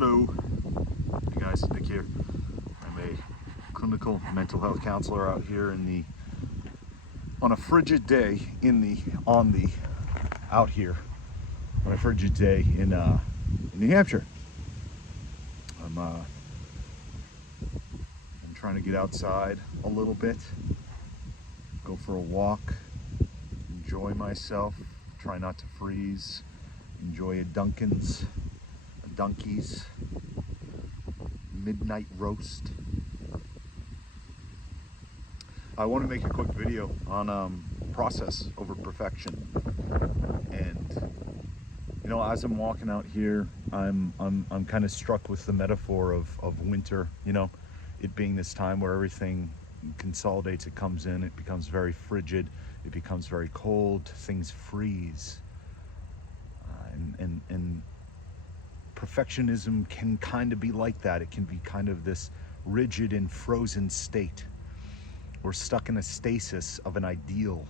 Hello, hey guys, Nick here. I'm a clinical mental health counselor out here on a frigid day out here on a frigid day in New Hampshire. I'm trying to get outside a little bit, go for a walk, enjoy myself, try not to freeze, enjoy a Dunkin's, a Dunkies, midnight roast. I want to make a quick video on process over perfection. And you know, as I'm walking out here, I'm kind of struck with the metaphor of winter. You know, it being this time where everything consolidates, it comes in, it becomes very frigid, it becomes very cold, things freeze, and perfectionism can kind of be like that. It can be kind of this rigid and frozen state. We're stuck in a stasis of an ideal,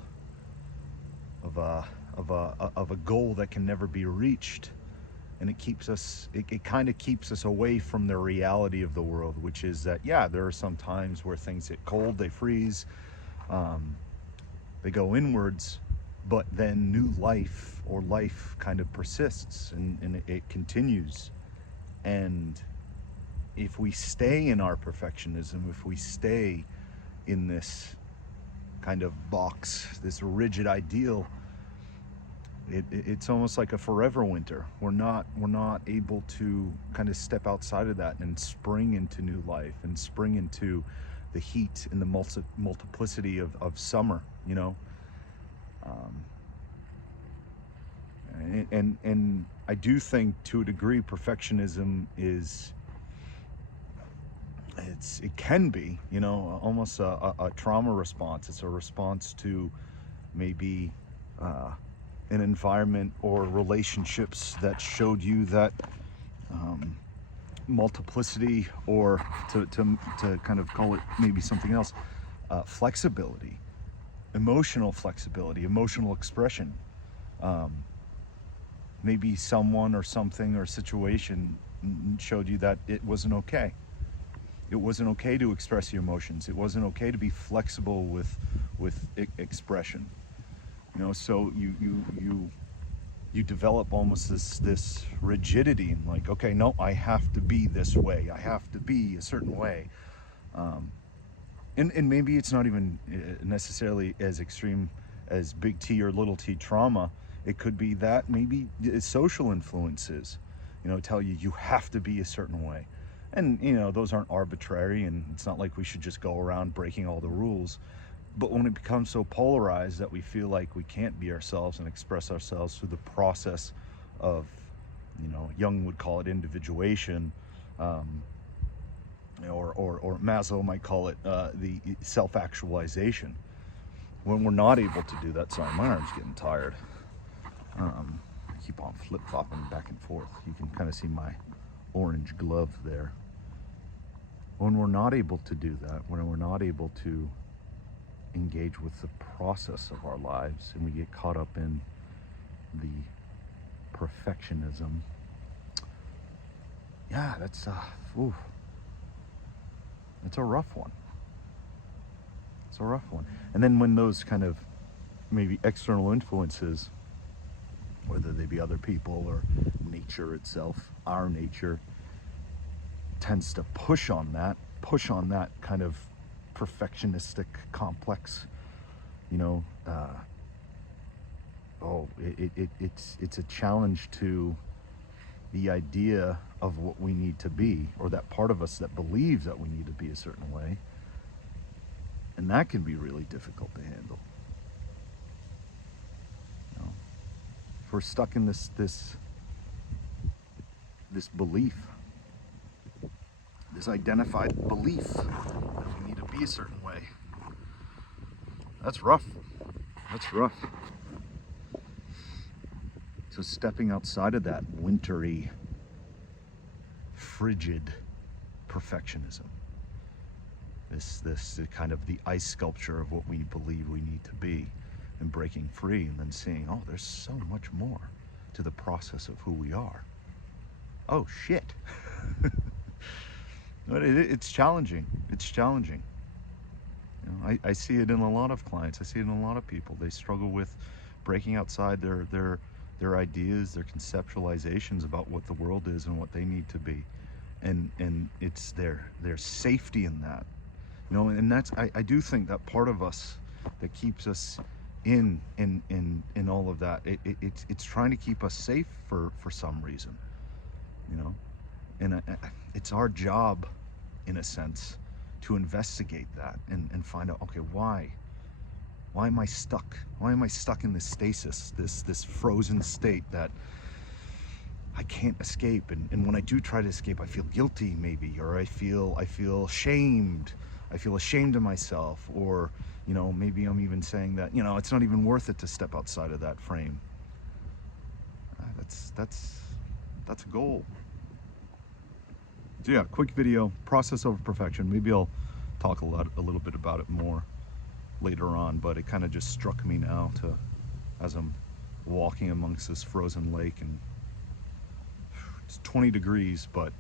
of a goal that can never be reached, and it kind of keeps us away from the reality of the world, which is that, yeah, there are some times where things get cold, they freeze, they go inwards, but then new life or life kind of persists, and it continues. And if we stay in our perfectionism, if we stay in this kind of box, this rigid ideal, it's almost like a forever winter. We're not able to kind of step outside of that and spring into new life and spring into the heat and the multiplicity of summer, you know. And I do think, to a degree, perfectionism it can be, you know, almost a trauma response. It's a response to maybe an environment or relationships that showed you that multiplicity, or to kind of call it maybe something else, flexibility, emotional flexibility, emotional expression. Maybe someone or something or situation showed you that it wasn't okay. It wasn't okay to express your emotions. It wasn't okay to be flexible with expression. You know, so you develop almost this rigidity, and like, okay, no, I have to be this way. I have to be a certain way. And maybe it's not even necessarily as extreme as big T or little t trauma. It could be that maybe social influences, you know, tell you have to be a certain way. And, you know, those aren't arbitrary, and it's not like we should just go around breaking all the rules. But when it becomes so polarized that we feel like we can't be ourselves and express ourselves through the process of, you know, Jung would call it individuation, or Maslow might call it the self-actualization. When we're not able to do that, sorry, my arm's getting tired. I keep on flip-flopping back and forth. You can kind of see my orange glove there. When we're not able to do that, when we're not able to engage with the process of our lives, and we get caught up in the perfectionism, yeah, that's a rough one. It's a rough one. And then when those kind of maybe external influences, whether they be other people or nature itself, our nature tends to push on that kind of perfectionistic complex, you know, it's a challenge to the idea of what we need to be, or that part of us that believes that we need to be a certain way, and that can be really difficult to handle. You know, if we're stuck in this belief, this identified belief that we need to be a certain way, that's rough. That's rough. So stepping outside of that wintry, frigid perfectionism, this kind of the ice sculpture of what we believe we need to be, and breaking free, and then seeing, oh, there's so much more to the process of who we are. Oh shit. But it's challenging. It's challenging. You know, I see it in a lot of clients. I see it in a lot of people. They struggle with breaking outside their ideas, their conceptualizations about what the world is and what they need to be, and it's their safety in that. You know, and that's I do think that part of us that keeps us in all of that. It's trying to keep us safe for some reason. You know, and it's our job, in a sense, to investigate that and find out, okay, why am I stuck? Why am I stuck in this stasis, this frozen state that I can't escape? And when I do try to escape, I feel guilty, maybe, or I feel shamed. I feel ashamed of myself, or you know, maybe I'm even saying that, you know, it's not even worth it to step outside of that frame. That's a goal. So yeah, quick video, process over perfection. Maybe I'll talk a little bit about it more later on, but it kind of just struck me now as I'm walking amongst this frozen lake, and it's 20 degrees, but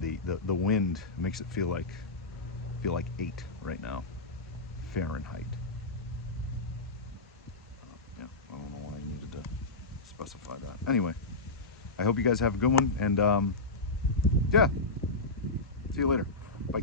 the wind makes it feel like 8 right now, Fahrenheit. Yeah, I don't know why I needed to specify that. Anyway, I hope you guys have a good one, and yeah, see you later. Bye.